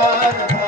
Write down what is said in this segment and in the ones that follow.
ਨਮਸਕਾਰ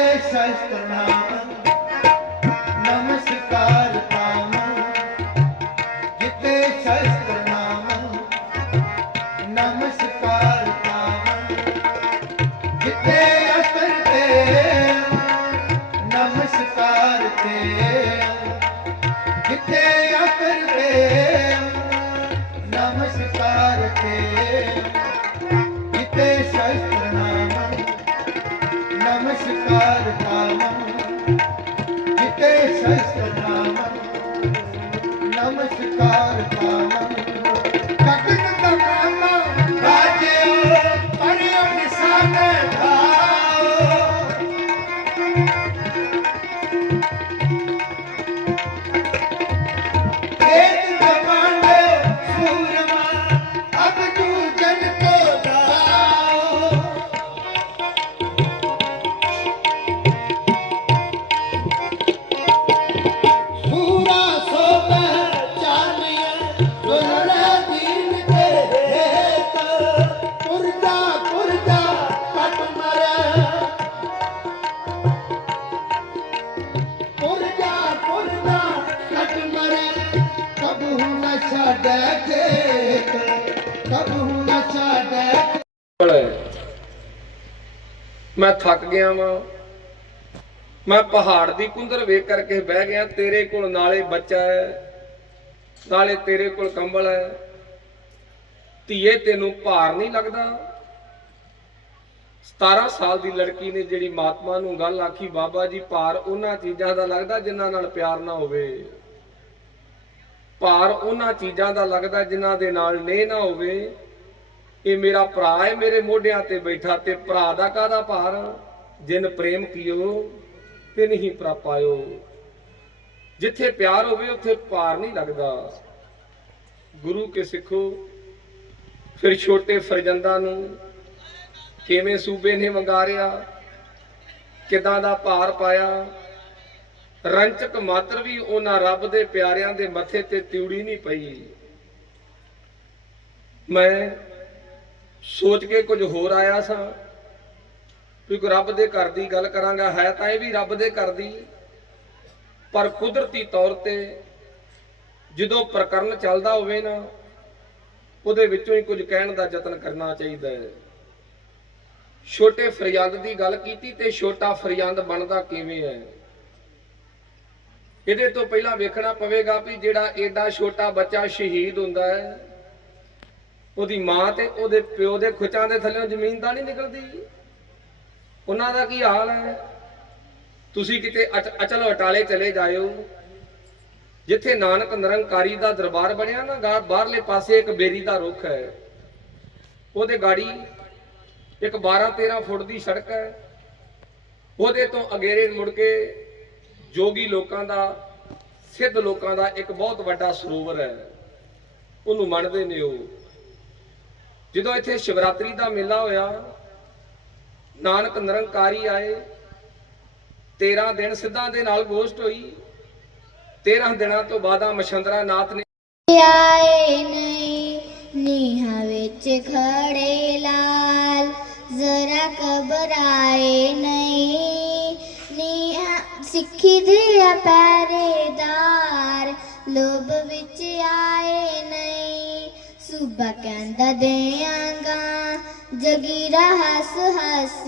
ਸ਼ਸਤਰ ਨਾਮ ਨਮਸਕਾਰ ਕਾਮ ਜਿਤੇ ਸ਼ਸਤਰ ਨਾਮ ਨਮਸਕਾਰ ਕਾਮ ਜਿਤੇ ਮੈਂ ਥੱਕ ਗਿਆ ਵਾਂ। ਮੈਂ ਪਹਾੜ ਦੀ ਕੁੰਦਰ ਵੇਖ ਕਰਕੇ ਬਹਿ ਗਿਆ। ਤੇਰੇ ਕੋਲ ਨਾਲੇ ਬੱਚਾ ਹੈ, ਨਾਲੇ ਤੇਰੇ ਕੋਲ ਕੰਬਲ ਹੈ। ਧੀਏ, ਤੈਨੂੰ ਭਾਰ ਨਹੀਂ ਲੱਗਦਾ? 17 ਸਾਲ ਦੀ ਲੜਕੀ ਨੇ ਜਿਹੜੀ ਮਾਤਮਾ ਨੂੰ ਗੱਲ ਆਖੀ, ਬਾਬਾ ਜੀ, ਭਾਰ ਉਹਨਾਂ ਚੀਜ਼ਾਂ ਦਾ ਲੱਗਦਾ ਜਿਨ੍ਹਾਂ ਨਾਲ ਪਿਆਰ ਨਾ ਹੋਵੇ। ਭਾਰ ਉਹਨਾਂ ਚੀਜ਼ਾਂ ਦਾ ਲੱਗਦਾ ਜਿਨ੍ਹਾਂ ਦੇ ਨਾਲ ਨੇ ਨਾ ਹੋਵੇ। ਇਹ ਮੇਰਾ ਭਰਾ ਹੈ, ਮੇਰੇ ਮੋਢਿਆਂ ਤੇ ਬੈਠਾ ਤੇ ਭਰਾ ਦਾ ਕਾਦਾ ਭਾਰ? ਜਿਨ ਪ੍ਰੇਮ ਕੀਓ ਤੇ ਨਹੀਂ ਪ੍ਰਾਪਾਇਓ ਜਿੱਥੇ ਪਿਆਰ ਹੋਵੇ, ਉੱਥੇ ਭਾਰ ਨਹੀਂ ਲੱਗਦਾ। ਗੁਰੂ ਕੇ ਸਿੱਖੋ, ਫਿਰ ਛੋਟੇ ਫਰਜ਼ੰਦਾਂ ਨੂੰ ਕਿਵੇਂ ਸੂਬੇ ਨੇ ਵੰਗਾਰਿਆ? ਕਿਦਾਂ ਦਾ ਭਾਰ ਪਾਇਆ? ਰੰਚਕ ਮਾਤਰ ਵੀ ਉਹਨਾਂ ਰੱਬ ਦੇ ਪਿਆਰਿਆਂ ਦੇ ਮੱਥੇ ਤੇ ਤਿਉੜੀ ਨਹੀਂ ਪਈ। ਮੈਂ ਸੋਚ ਕੇ ਕੁਝ ਹੋਰ ਆਇਆ ਸਾਂ ਵੀ ਕੋਈ ਰੱਬ ਦੇ ਘਰ ਦੀ ਗੱਲ ਕਰਾਂਗਾ, ਹੈ ਤਾਂ ਇਹ ਵੀ ਰੱਬ ਦੇ ਘਰ ਦੀ। ਪਰ ਕੁਦਰਤੀ ਤੌਰ ਤੇ ਜਦੋਂ ਪ੍ਰਕਰਨ ਚੱਲਦਾ ਹੋਵੇ ਨਾ, ਉਹਦੇ ਵਿੱਚੋਂ ਹੀ ਕੁਝ ਕਹਿਣ ਦਾ ਯਤਨ ਕਰਨਾ ਚਾਹੀਦਾ ਹੈ। ਛੋਟੇ ਫਰਿਆਦ ਦੀ ਗੱਲ ਕੀਤੀ ਤੇ ਛੋਟਾ ਫਰਿਆਦ ਬਣਦਾ ਕਿਵੇਂ ਹੈ? ਇਹਦੇ ਤੋਂ ਪਹਿਲਾਂ ਵੇਖਣਾ ਪਵੇਗਾ ਵੀ ਜਿਹੜਾ ਏਡਾ ਛੋਟਾ ਬੱਚਾ ਸ਼ਹੀਦ ਹੁੰਦਾ ਹੈ ਉਹਦੀ ਮਾਂ ਤੇ ਉਹਦੇ ਪਿਓ ਦੇ ਖੁਚਾਂ ਦੇ ਥੱਲੇੋਂ ਜ਼ਮੀਨ ਤਾਂ ਨਹੀਂ ਨਿਕਲਦੀ। ਉਹਨਾਂ ਦਾ ਕੀ ਹਾਲ ਹੈ? ਤੁਸੀਂ ਕਿਤੇ ਅਚ- ਅਚਲ ਅਟਾਲੇ ਚਲੇ ਜਾਇਓ। ਜਿੱਥੇ ਨਾਨਕ ਨਿਰੰਕਾਰੀ ਦਾ ਦਰਬਾਰ ਬਣਿਆ ਨਾ, ਗਾ, ਬਾਹਰਲੇ ਪਾਸੇ ਇੱਕ ਬੇਰੀ ਦਾ ਰੁੱਖ ਹੈ। ਉਹਦੇ ਗਾੜੀ ਇੱਕ 12 13 ਫੁੱਟ ਦੀ ਸੜਕ ਹੈ। ਉਹਦੇ ਤੋਂ ਅਗੇਰੇ ਮੁੜ ਕੇ ਜੋਗੀ ਲੋਕਾਂ ਦਾ, ਸਿੱਧ ਲੋਕਾਂ ਦਾ ਇੱਕ ਬਹੁਤ ਵੱਡਾ ਸਰੋਵਰ ਹੈ। ਉਹਨੂੰ ਮੰਨਦੇ ਨੇ ਉਹ। ਜਦੋਂ ਇੱਥੇ ਸ਼ਿਵਰਾਤਰੀ ਦਾ ਮੇਲਾ ਹੋਇਆ, ਨਾਨਕ ਨਿਰੰਕਾਰੀ ਆਏ 13 ਦਿਨ ਸਿੱਧਾਂ ਦੇ ਨਾਲ ਗੋਸ਼ਟ ਹੋਈ 13 ਦਿਨਾਂ ਤੋਂ ਬਾਅਦ ਆ ਨਾਥ ਨੇ ਆਏ ਨਹੀਂ, ਨੀਹਾਂ ਵਿੱਚ ਖੜੇ ਲਾਲ, ਜ਼ਰਾ ਘਬਰਾਏ ਨਹੀਂ। ਨੀਹਾਂ ਸਿੱਖੀ ਦੇ ਪਹਿਰੇਦਾਰ ਲੋਭ ਵਿੱਚ ਆਏ ਨਹੀਂ। ਸੁਬਾ ਕਹਿੰਦਾ ਦਿਆਂਗਾ ਜਗੀਰਾ ਹੱਸ ਹੱਸ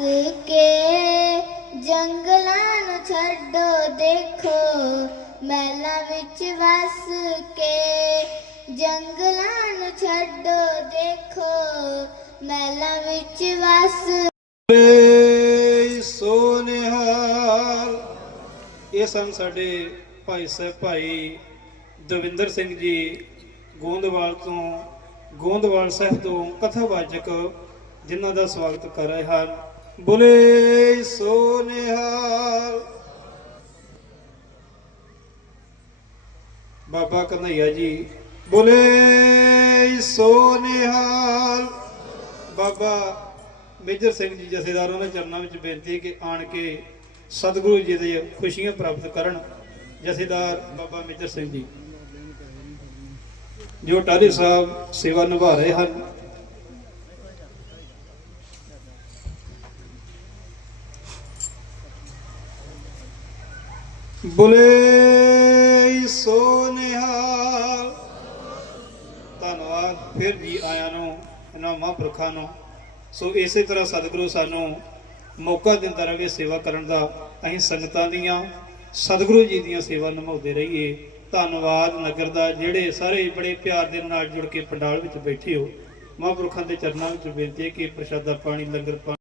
ਕੇ। ਜੰਗਲਾਂ ਨੂੰ ਛੱਡੋ, ਦੇਖੋ, ਮਹਿਲਾਂ ਵਿੱਚ ਵਸ ਕੇ। ਜੰਗਲਾਂ ਨੂੰ ਛੱਡੋ, ਦੇਖੋ, ਮਹਿਲਾਂ ਵਿੱਚ ਵਸ ਏ ਇਹ ਸਨ ਸਾਡੇ ਭਾਈ ਸਾਹਿਬ ਭਾਈ ਦਵਿੰਦਰ ਸਿੰਘ ਜੀ ਗੋਂਦਵਾਲ ਤੋਂ ਗੋਂਦਵਾਲ ਸਾਹਿਬ ਤੋਂ ਕਥਾਵਾਚਕ ਜਿਨ੍ਹਾਂ ਦਾ ਸਵਾਗਤ ਕਰ ਰਹੇ ਹਨ। ਬੁਲੇ ਸੋ ਨਿਹਾਲ ਬਾਬਾ ਕਨਈਆ ਜੀ, ਬੋਲੇ ਸੋ ਨਿਹਾਲ ਬਾਬਾ ਮੇਜਰ ਸਿੰਘ ਜੀ ਜਥੇਦਾਰ ਉਹਨਾਂ ਦੇ ਚਰਨਾਂ ਵਿੱਚ ਬੇਨਤੀ ਕਿ ਆਣ ਕੇ ਸਤਿਗੁਰੂ ਜੀ ਦੇ ਖੁਸ਼ੀਆਂ ਪ੍ਰਾਪਤ ਕਰਨ। ਜਥੇਦਾਰ ਬਾਬਾ ਮੇਜਰ ਸਿੰਘ ਜੀ। ਜੋ ਟਾਰੀ ਸਾਹਿਬ ਸੇਵਾ ਨਿਭਾ ਰਹੇ ਹਨ। ਬੁਲੇ ਸੋ ਧੰਨਵਾਦ। ਫਿਰ ਜੀ ਆਇਆਂ ਨੂੰ, ਇਹਨਾਂ ਮਹਾਂਪੁਰਖਾਂ ਨੂੰ। ਸੋ ਇਸੇ ਤਰ੍ਹਾਂ ਸਤਿਗੁਰੂ ਸਾਨੂੰ ਮੌਕਾ ਦਿੰਦਾ ਰਹੇ ਸੇਵਾ ਕਰਨ ਦਾ। ਅਸੀਂ ਸੰਗਤਾਂ ਦੀਆਂ, ਸਤਿਗੁਰੂ ਜੀ ਦੀਆਂ ਸੇਵਾ ਨਿਭਾਉਂਦੇ ਰਹੀਏ। ਧੰਨਵਾਦ ਨਗਰ ਦਾ, ਜਿਹੜੇ ਸਾਰੇ ਬੜੇ ਪਿਆਰ ਦੇ ਨਾਲ ਜੁੜ ਕੇ ਪੰਡਾਲ ਵਿੱਚ ਬੈਠੇ ਹੋ। ਮਹਾਂਪੁਰਖਾਂ ਦੇ ਚਰਨਾਂ ਵਿੱਚ ਬੇਨਤੀ ਹੈ ਕਿ ਪ੍ਰਸ਼ਾਦਾ ਪਾਣੀ, ਲੰਗਰ ਪਾਣੀ